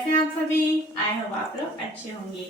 कैसे हैं आप सभी। आई होप आप लोग अच्छे होंगे।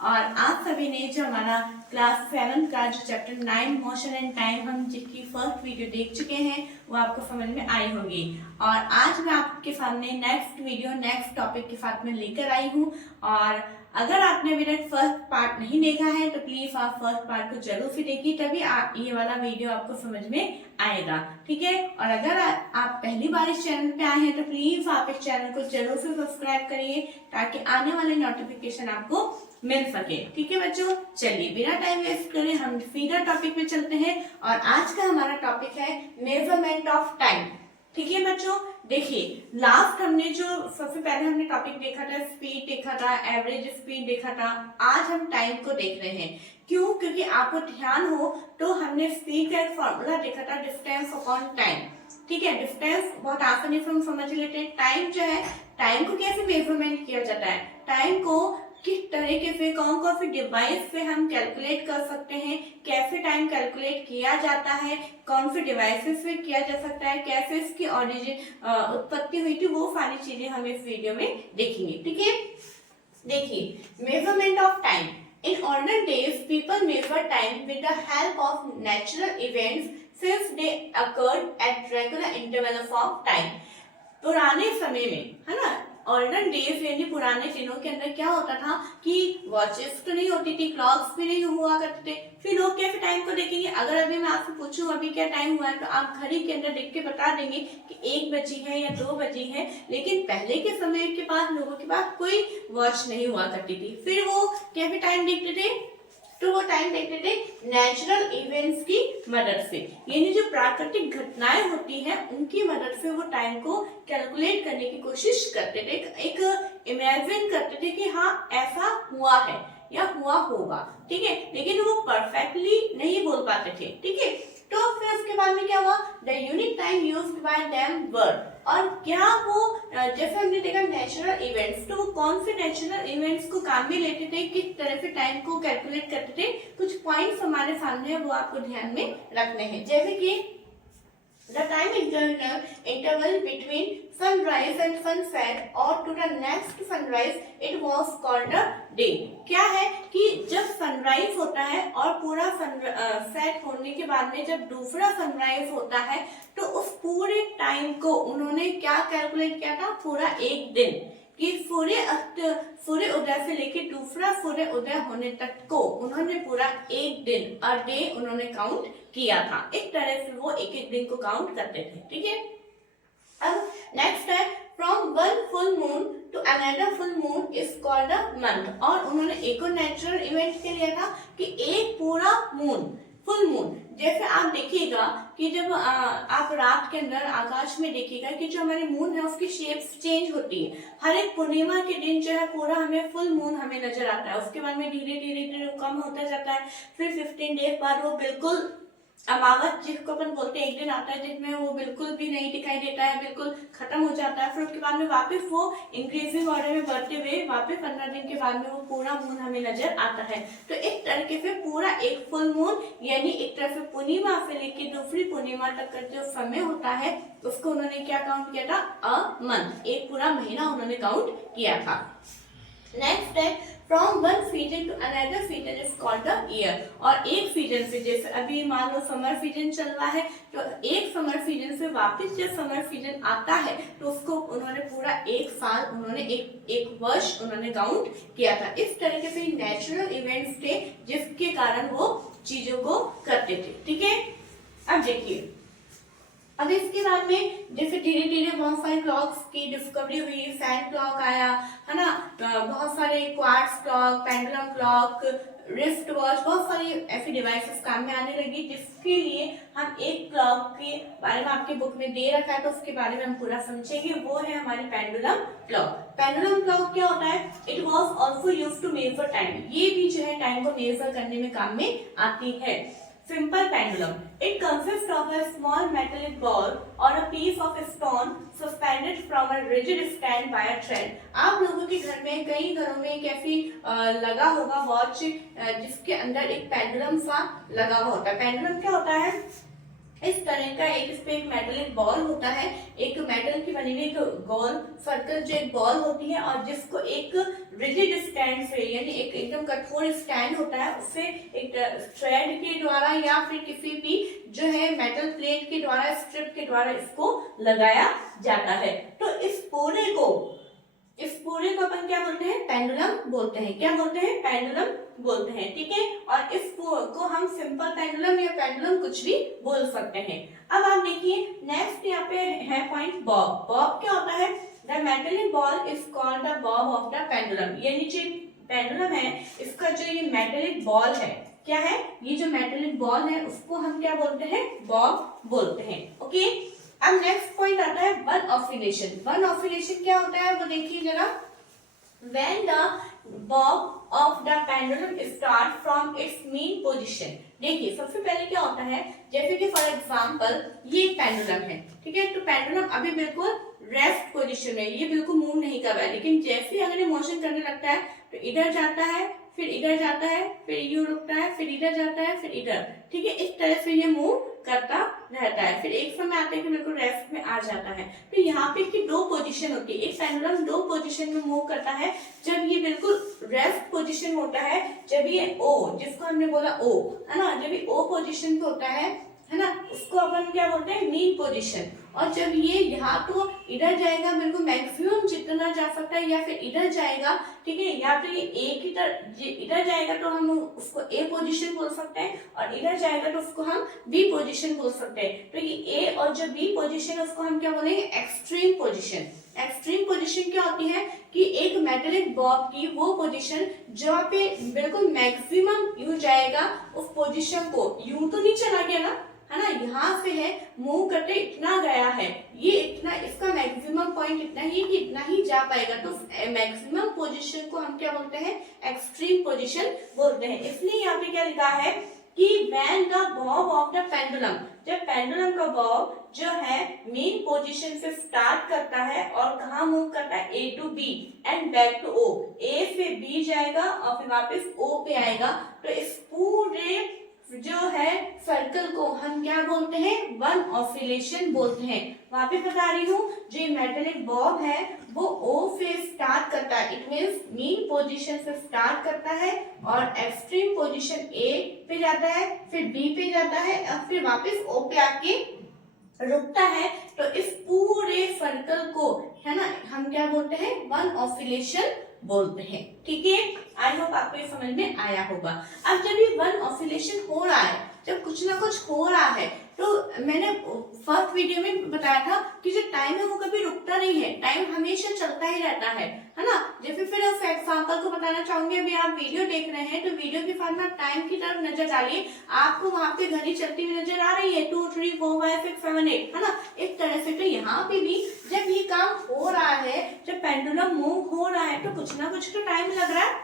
और आप सभी ने जो हमारा क्लास 7 का जो चैप्टर 9 मोशन एंड टाइम हम जिसकी फर्स्ट वीडियो देख चुके हैं वो आपको समझ में आई होगी। और आज मैं आपके सामने नेक्स्ट वीडियो नेक्स्ट टॉपिक के साथ में लेकर आई हूँ। और अगर आपने अभी तक फर्स्ट पार्ट नहीं देखा है तो प्लीज आप फर्स्ट पार्ट को जरूर से देखिए, तभी ये वाला वीडियो आपको समझ में आएगा। ठीक है। और अगर आप पहली बार इस चैनल पे आए हैं तो प्लीज आप इस चैनल को जरूर से सब्सक्राइब करिए ताकि आने वाले नोटिफिकेशन आपको मिल सके। ठीक है बच्चों, चलिए बिना टाइम वेस्ट करे हम सीधा टॉपिक पे चलते हैं। और आज का हमारा टॉपिक है मेजरमेंट ऑफ टाइम। ठीक है बच्चों, देखिए लास्ट हमने जो सबसे पहले हमने टॉपिक देखा था स्पीड देखा था, एवरेज स्पीड देखा था। आज हम टाइम को देख रहे हैं। क्यों? क्योंकि आपको ध्यान हो तो हमने स्पीड का एक फॉर्मूला देखा था, डिस्टेंस अपॉन टाइम। ठीक है, डिस्टेंस बहुत आसानी से हम समझ लेते हैं। टाइम जो है, टाइम को कैसे मेजरमेंट किया जाता है, टाइम को किस तरीके से कौन कौन सी डिवाइस से हम कैलकुलेट कर सकते हैं, कैसे टाइम कैलकुलेट किया जाता है, कौन से डिवाइसेस से किया जा सकता है, कैसे इसकी ओरिजिन उत्पत्ति हुई थी, वो सारी चीजें हम इस वीडियो में देखेंगे। ठीक है, देखिए measurement of time. In olden days, people measured time with the help of natural events since they occurred at regular intervals of time. पुराने समय में, है ना, ऑल्डन डेज यानी पुराने दिनों के अंदर क्या होता था कि वॉचेस तो नहीं होती थी, क्लॉक्स भी नहीं हुआ करते थे। फिर लोग कैसे टाइम को देखेंगे? अगर अभी मैं आपसे पूछूं अभी क्या टाइम हुआ है तो आप घड़ी के अंदर देख के बता देंगे कि 1 बजी है या 2 बजी है। लेकिन पहले के समय के पास लोगों के पास कोई वॉच नहीं हुआ करती थी। फिर वो कैसे टाइम देखते थे? तो वो टाइम देखते थे नेचुरल इवेंट्स की मदद से, यानी जो प्राकृतिक घटनाएं होती हैं उनकी मदद से वो टाइम को कैलकुलेट करने की कोशिश करते थे, एक इमेजिन करते थे कि हाँ ऐसा हुआ है या हुआ होगा। ठीक है, लेकिन वो परफेक्टली नहीं बोल पाते थे। ठीक है, तो फिर उसके बाद में क्या हुआ? The unique time used by them were. और क्या वो जैसे हमने देखा नेचुरल इवेंट्स, तो वो कौन से नेचुरल इवेंट्स को काम में लेते थे, किस तरह से टाइम को कैलकुलेट करते थे, कुछ पॉइंट्स हमारे सामने है वो आपको ध्यान में रखने हैं। जैसे कि the time interval between sunrise and sunset or to the next sunrise it was called a day। क्या है कि जब सनराइज होता है और पूरा सेट होने के बाद में जब दूसरा सनराइज होता है तो उस पूरे टाइम को उन्होंने क्या कैलकुलेट किया था? पूरा एक दिन कि सूर्य उदय से लेके दूसरा सूर्य उदय होने तक को उन्होंने पूरा एक दिन और डे उन्होंने काउंट किया था। इस तरह से वो एक एक दिन को काउंट करते थे। ठीक है, अब नेक्स्ट है from one full moon to another full moon is called a month. और उन्होंने एक और नेचुरल इवेंट के लिया था कि एक पूरा मून, फुल मून, जैसे आप देखिएगा कि जब आप रात के अंदर आकाश में देखिएगा कि जो हमारी मून है उसकी शेप्स चेंज होती है। हर एक पूर्णिमा के दिन जो है पूरा हमें फुल मून हमें नजर आता है, उसके बाद में धीरे धीरे धीरे कम होता जाता है। फिर 15 डेज बाद वो बिल्कुल अमावस जिसको अपन बोलते हैं, एक दिन आता है जिसमें वो बिल्कुल भी नहीं दिखाई देता है, बिल्कुल खत्म हो जाता है। फिर उसके बाद में वापस वो इंक्रीजिंग ऑर्डर में बढ़ते हुए वापस 15 दिन के बाद में वो पूरा मून हमें नजर आता है। तो इस तरीके से पूरा एक फुल मून यानी एक तरह से पूर्णिमा से लेकर दूसरी पूर्णिमा तक का जो समय होता है उसको उन्होंने क्या काउंट किया था? अ मंथ, एक पूरा महीना उन्होंने काउंट किया था। नेक्स्ट है from one season two another season is called the year. और एक सीजन से, जैसे अभी मान लो समर सीजन चल रहा है तो एक समर सीजन से वापस जब समर सीजन आता है तो उसको उन्होंने पूरा एक साल, उन्होंने एक वर्ष उन्होंने काउंट किया था। इस तरीके से नेचुरल इवेंट्स थे जिसके कारण वो चीजों को करते थे। ठीक है, अब देखिए अब इसके बाद में जैसे धीरे धीरे बहुत सारे क्लॉक्स की डिस्कवरी हुई, सैंड क्लॉक आया, है ना, बहुत सारे quartz clock, pendulum clock, wrist watch, बहुत सारी ऐसी डिवाइसेस काम में आने लगी जिसके लिए हम एक क्लॉक के बारे में आपके बुक में दे रखा है तो उसके बारे में हम पूरा समझेंगे। वो है हमारी पेंडुलम क्लॉक। पेंडुलम क्लॉक क्या होता है? It was also use to measure time. ये भी जो है टाइम को मेजर करने में काम में आती है। Simple pendulum. It consists of a small metallic ball or a piece of stone suspended from a rigid stand by a thread. आप लोगों के घर में, कई घरों में एक ऐसी लगा होगा वॉच जिसके अंदर एक पेंडुलम सा लगा हुआ होता है। पेंडुलम क्या होता है? इस तरह का इस पे एक मेटलिक बॉल होता है, एक मेटल की बनी हुई एक गोल सर्कल जो एक बॉल होती है और जिसको एक रिजिड स्टैंड से यानी एक एकदम कठोर स्टैंड होता है उससे एक थ्रेड के द्वारा या फिर किसी भी जो है मेटल प्लेट के द्वारा स्ट्रिप के द्वारा इसको लगाया जाता है। तो इस पूरे को अपन क्या बोलते हैं, पेंडुलम बोलते हैं। क्या बोलते हैं, पेंडुलम बोलते हैं। ठीक है, और इस को हम सिंपल पेंडुलम या पेंडुलम कुछ भी बोल सकते हैं। अब आप देखिए नेक्स्ट यहाँ पे है पॉइंट बॉब। बॉब क्या होता है, the metallic ball is called the Bob of the pendulum. यानी जो पेंडुलम है इसका जो ये मेटलिक बॉल है, क्या है, ये जो मेटलिक बॉल है उसको हम क्या बोलते हैं, बॉब बोलते हैं। ओके, अब नेक्स्ट पॉइंट आता है वन ऑसिलेशन। वन ऑसिलेशन क्या होता है वो देखिए जरा। When the bob of the pendulum starts from its mean position। देखिए सबसे पहले क्या होता है, जैसे कि फॉर एग्जांपल ये एक पेंडुलम है, ठीक है, तो पेंडुलम अभी बिल्कुल रेस्ट पोजीशन में, ये बिल्कुल मूव नहीं कर रहा है, लेकिन जैसे ही अगर ये मोशन करने लगता है तो इधर जाता है, फिर इधर जाता है, फिर यू रुकता है, फिर इधर जाता है, फिर इधर, ठीक है, इस तरह से ये मूव करता रहता है। फिर एक समय आते हैं कि बिल्कुल रेस्ट में आ जाता है। तो यहाँ पे की दो पोजीशन होती है, एक पेंडुलम दो पोजीशन में मूव करता है। जब ये बिल्कुल रेस्ट पोजीशन होता है, जब ये ओ, जिसको हमने बोला ओ, है ना, जब ये ओ पोजीशन पे होता है ना, उसको अपन क्या बोलते हैं, मीन पोजीशन। और जब ये यहाँ तो इधर जाएगा बिल्कुल मैक्सिमम जितना जा सकता है, या फिर इधर जाएगा, ठीक है, या तो ये ए की तरफ इधर जाएगा तो हम उसको ए पोजीशन बोल सकते हैं, और इधर जाएगा तो उसको हम बी पोजीशन बोल सकते हैं। तो ये ए और जो बी पोजीशन उसको हम क्या बोलेंगे, एक्सट्रीम पोजीशन। एक्सट्रीम पोजीशन क्या होती है कि एक मेटलिक बॉब की वो पोजीशन जहाँ पे बिल्कुल मैक्सिमम यू जाएगा, उस पोजीशन को यूं तो नहीं चला गया ना, है ना, यहाँ से है मूव करते इतना गया है, ये इतना, इसका मैक्सिमम पॉइंट इतना ही कि इतना ही जा पाएगा, तो मैक्सिमम पोजीशन को हम क्या बोलते हैं, एक्सट्रीम पोजीशन बोलते हैं। इसलिए यहाँ पे क्या लिखा है कि when the Bob of the pendulum, जब पेंडुलम का बॉब जो है मेन पोजीशन से स्टार्ट करता है और कहाँ मूव करता है, A to B and back to O, A से बी जाएगा और फिर वापस ओ पे आएगा, तो इस पूरे जो है सर्कल को हम क्या बोलते हैं, वन ऑसिलेशन बोलते हैं। वहां पे बता रही हूँ जो मेटलिक बॉब है वो ओ से स्टार्ट करता है, इट मींस मीन पोजीशन से स्टार्ट करता है और एक्सट्रीम पोजीशन ए पे जाता है, फिर बी पे जाता है और फिर वापस ओ पे आके रुकता है। तो इस पूरे सर्कल को, है ना, हम क्या बोलते हैं, वन ऑसिलेशन बोलते हैं। ठीक है, आई होप आपको ये समझ में आया होगा। अब जब ये वन ऑसिलेशन हो रहा है, जब कुछ ना कुछ हो रहा है, तो मैंने फर्स्ट वीडियो में बताया था कि जो टाइम है वो कभी रुकता नहीं है, टाइम हमेशा चलता ही रहता है ना। जैसे फिर उस एग्जांपल को बताना चाहूंगी, अभी आप वीडियो देख रहे हैं तो वीडियो के साथ में टाइम की तरफ नजर डालिए, आपको वहां पे घड़ी चलती हुई नजर आ रही है, 2 3 4 5 6 7 8, है ना, एक तरह से। तो यहाँ पे भी जब ये काम हो रहा है, जब पेंडुलम मूव हो रहा है, तो कुछ ना कुछ तो टाइम लग रहा है,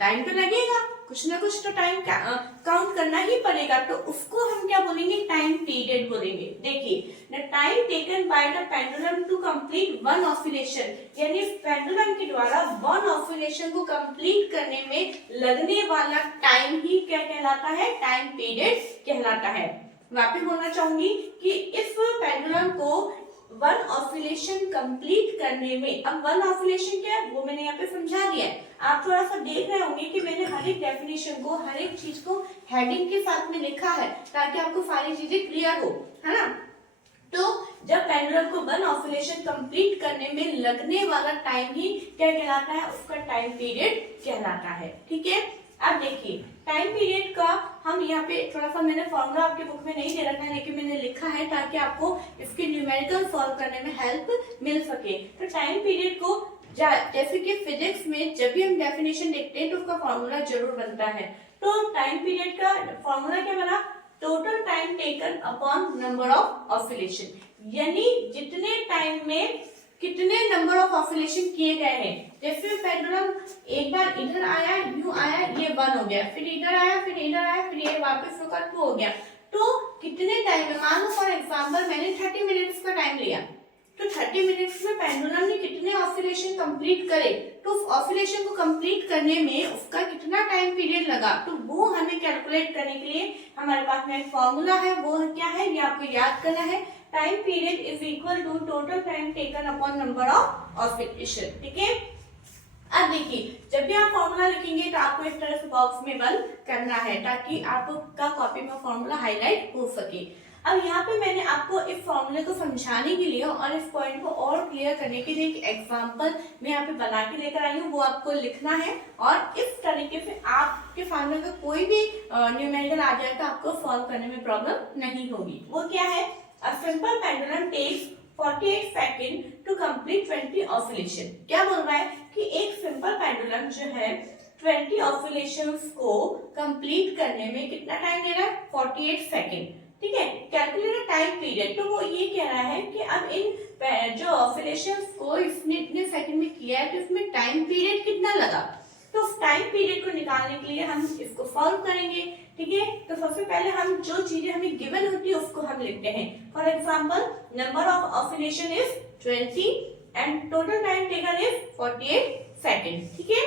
टाइम तो लगेगा, कुछ ना कुछ तो टाइम काउंट करना ही पड़ेगा, तो उसको हम क्या बोलेंगे, टाइम पीरियड बोलेंगे। देखिए, the time taken by the pendulum to complete one oscillation, यानी पेंडुलम के द्वारा वन ऑसिलेशन को कंप्लीट करने में लगने वाला टाइम ही क्या कहलाता है, टाइम पीरियड कहलाता है। वापिस बोलना चाहूंगी कि इस पेंडुलम को वन ऑसिलेशन कंप्लीट करने में, अब वन ऑसिलेशन क्या है वो मैंने यहाँ पे समझा दिया है। आप थोड़ा सा देख रहे होंगे कि मैंने हर एक डेफिनेशन को, हर एक चीज को हेडिंग के साथ में लिखा है ताकि आपको सारी चीजें क्लियर हो, है ना। तो जब पेंडुलम को वन ऑसिलेशन कंप्लीट करने में लगने वाला टाइम ही क्या कहलाता है, उसका टाइम पीरियड कहलाता है। ठीक है, अब देखिए टाइम पीरियड का हम यहाँ पे थोड़ा सा, मैंने फॉर्मूला आपके बुक में नहीं दे रखा है लेकिन मैंने लिखा है ताकि आपको इसके न्यूमेरिकल सॉल्व करने में हेल्प मिल सके। तो टाइम पीरियड को जैसे कि फिजिक्स में जब भी हम डेफिनेशन देखते हैं तो उसका फॉर्मूला जरूर बनता है। तो टाइम पीरियड का फॉर्मूला क्या बना, total time taken upon number of oscillation, यानी जितने टाइम में कितने नंबर ऑफ ऑसिलेशन किए गए हैं। जैसे पेंडुलम एक बार इधर आया, यू आया, ये 1 हो गया, फिर इधर आया, फिर इधर आया, फिर ये वापस रुका 2 हो गया। तो कितने टाइम में, मान लो फॉर एग्जांपल मैंने 30 मिनट्स का टाइम लिया, तो 30 मिनट्स में पेंडुलम ने कितने ऑसिलेशन कंप्लीट करे तो उस ऑसिलेशन को कंप्लीट करने में उसका कितना टाइम पीरियड लगा, तो वो हमें कैलकुलेट करने के लिए हमारे पास में एक फॉर्मूला है। वो क्या है, ये आपको याद करना है। Time period is equal to total time taken upon number of oscillation. ठीक है, अब देखिए जब भी आप फॉर्मूला लिखेंगे तो आपको इस तरह से बॉक्स में बंद करना है ताकि आपका कॉपी में फॉर्मूला हाईलाइट हो सके। अब यहाँ पे मैंने आपको इस फॉर्मूले को समझाने के लिए और इस पॉइंट को और क्लियर करने के लिए एक एग्जांपल मैं यहाँ पे बना के लेकर आई हूँ, वो आपको लिखना है और इस तरीके से आपके सामने का कोई भी न्यूमेरिकल आ जाए तो आपको सॉल्व करने में प्रॉब्लम नहीं होगी। वो क्या है, a simple pendulum takes 48 second to complete 20 oscillation. क्या बोल रहा है कि एक सिंपल पेंडुलम जो है 20 ऑसिलेशंस को कंप्लीट करने में कितना टाइम ले रहा है, 48 सेकंड। ठीक है, कैलकुलेट टाइम पीरियड, तो वो ये कह रहा है कि अब इन जो ऑसिलेशंस को इसने इतने सेकंड में किया है तो इसमें टाइम पीरियड कितना लगा। तो उस टाइम पीरियड को निकालने के लिए हम इसको सॉल्व करेंगे। ठीक है, तो सबसे पहले हम जो चीजें हमें गिवन होती है उसको हम लिखते हैं। For example number of oscillation is 20 and total time taken is 48 second. ठीक है,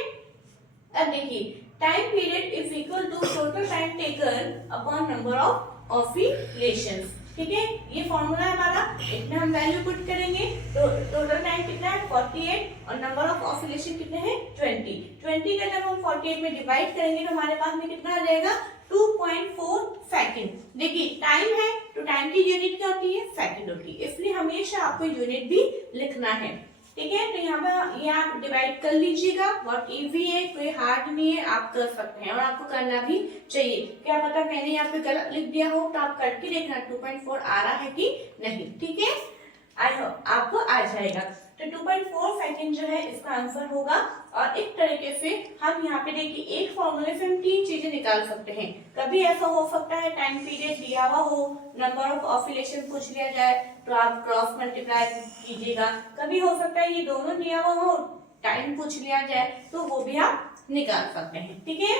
अब देखिए time period is equal to total time taken upon number of oscillations. ठीक है, ये फॉर्मूला है हमारा, इसमें हम वैल्यू पुट करेंगे तो टोटल टाइम कितना है 48 और नंबर ऑफ ऑसिलेशन कितने हैं 20 का जब हम 48 में डिवाइड करेंगे तो हमारे पास में कितना आ जाएगा 2.4 सेकंड। देखिए टाइम है तो टाइम की यूनिट क्या होती है, सेकंड होती है, इसलिए हमेशा आपको यूनिट भी लिखना है। ठीक है, तो यहाँ पे ये आप डिवाइड कर लीजिएगा, बहुत इजी है, कोई हार्ड नहीं है, आप कर सकते हैं और आपको करना भी चाहिए। क्या पता मैंने यहाँ पे गलत लिख दिया हो तो आप करके देखना 2.4 आ रहा है कि नहीं। ठीक है, आई होप आपको आ जाएगा। तो 2.4 सेकंड जो है इसका आंसर होगा। और इस तरीके से हम यहाँ पे देखिए एक फॉर्मूले से हम 3 चीजें निकाल सकते हैं। कभी ऐसा हो सकता है टाइम पीरियड दिया हुआ हो, नंबर ऑफ ऑसिलेशन पूछ लिया जाए तो आप क्रॉस मल्टीप्लाई कीजिएगा। कभी हो सकता है ये दोनों दिया हुआ हो, टाइम पूछ लिया जाए तो वो भी आप निकाल सकते हैं। ठीक है,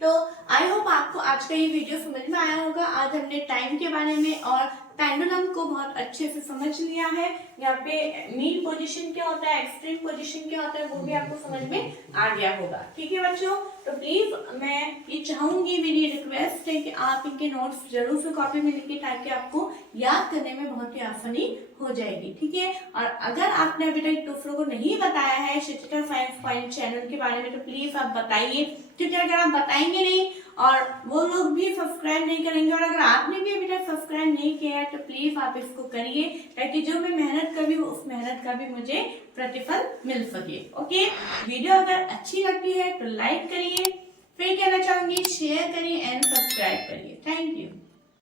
तो आई होप आपको आज का ये वीडियो समझ में आया होगा। आज हमने टाइम के बारे में और पेंडुलम को बहुत अच्छे से समझ लिया है। यहाँ पे मीन पोजीशन क्या होता है, एक्सट्रीम पोजीशन क्या होता है, वो भी आपको समझ में आ गया होगा। ठीक है बच्चों, तो प्लीज मैं ये चाहूंगी, मेरी रिक्वेस्ट है कि आप इनके नोट्स जरूर से कॉपी में लिखिए ताकि आपको याद करने में बहुत ही आसानी हो जाएगी। ठीक है, और अगर आपने अभी तक दूसरों को नहीं बताया है शिक्षिका साइंस पॉइंट चैनल के बारे में तो प्लीज आप बताइए, क्योंकि अगर आप बताएंगे नहीं और वो लोग भी सब्सक्राइब नहीं करेंगे और अगर आपने भी अभी तक सब्सक्राइब नहीं किया है तो प्लीज आप इसको करिए ताकि जो मैं मेहनत कर रही हूँ उस मेहनत का भी मुझे प्रतिफल मिल सके। ओके, वीडियो अगर अच्छी लगती है तो लाइक करिए, फिर कहना चाहूंगी शेयर करिए एंड सब्सक्राइब करिए। Thank you.